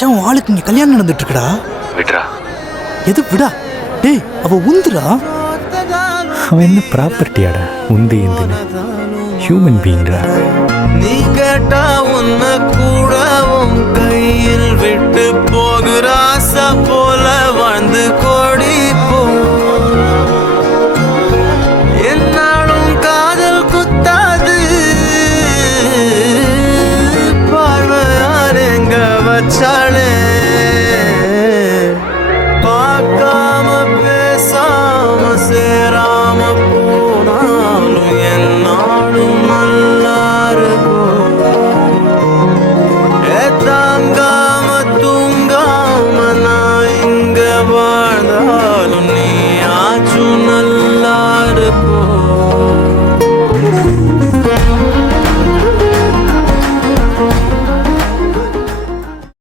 மச்சான் ஆளுக்கு இங்க கல்யாணம் நடந்துட்டு இருக்குடா. விட்ரா. எது விடா? டேய் அவ உந்துடா. அவன் என்ன ப்ராப்பர்ட்டியாடா உந்தி இந்துன்னு? ஹியூமன் பீயிங்டா. நீ கேட்டா உன்ன கூட உன் கையில் விட்டு போகிற ஆசை போல வாழ்ந்து கோடி போ. என்னாலும் காதல் குத்தாது பார்வையார் எங்க வச்சாலே